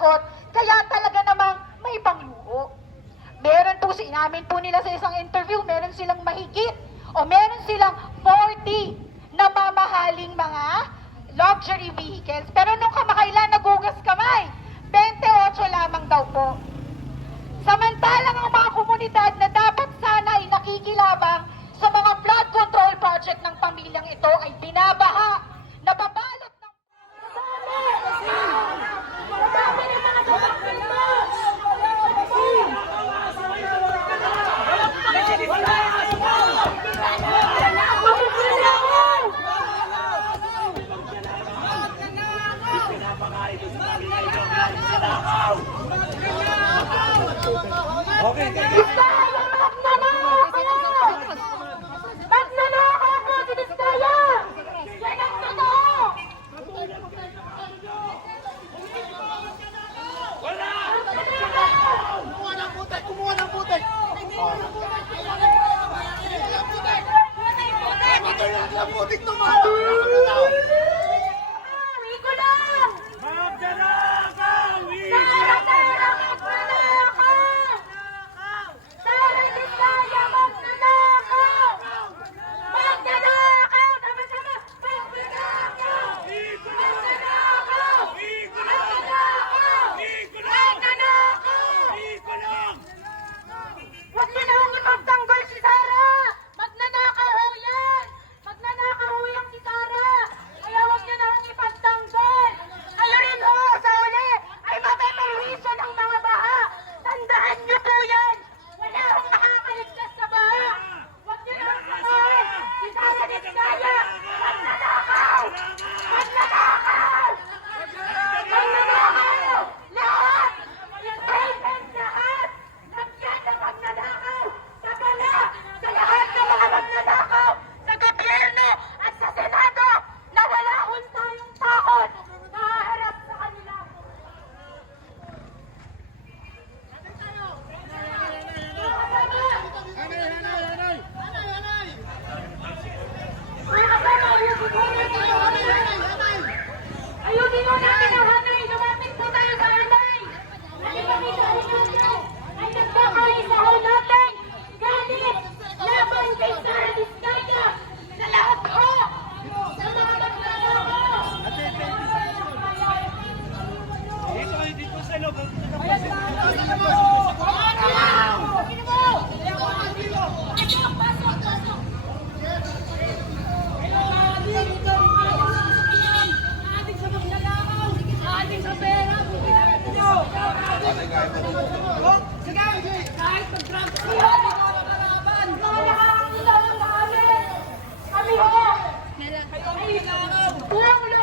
takot, kaya talaga namang may pangluho. Meron po, inamin po nila sa isang interview, meron silang mahigit o meron silang 40 na mamahaling mga luxury vehicles. Pero nung kamakailan nagugas kamay, 28 lamang daw po. Samantalang ang mga komunidad na dapat sana ay nakikilabang sa mga flood control project ng pamilyang ito ay binabaha, nababalot ng... Okay, Magnanakaw po si Diskaya! Yan ang totoo! wala! Kumuha ng putek! Putek to mga! Uwi ko lang! Magnanakaw! Sara magnanakaw! Sara Diskaya magnanakaw! Magnanakaw! Sama-sama! Magnanakaw! Magnanakaw! Magnanakaw! Huwag niyo na hong ipagtanggol si Sara! Magnanakaw ho yan! Magnanakaw ho yan si Sara! Kaya huwag niyo na hong ipagtanggol! Kayo rin ho sa uli ay mapeperwisyo ng mga baha! Tandaan niyo po yan! Wala hong makakaligtas sa baha! Huwag niyo na hong samahan! Si Sara Diskaya! Magnanakaw! Magnanakaw! Magnanakaw! Lahat! Present lahat! Nandiyan ang magnanakaw! Sa bala! Sa lahat ng mga magnanakaw! Sa gobyerno at sa Senado! Na wala hon tayong takot! Nahaharap sa kanila! Mga kasama, ayusin mo natin ang hanay! Lumapit po tayo sa hanay! Halika natin! Ay nagkakaisa ho natin! Galit! Laban kay Sara Diskaya! Sa lahat ho! Sa mga magnanakaw! Dito sa loob. Kahit mag-drunk siya, hindi ko makakalaban! Kami ho! Ay, buwang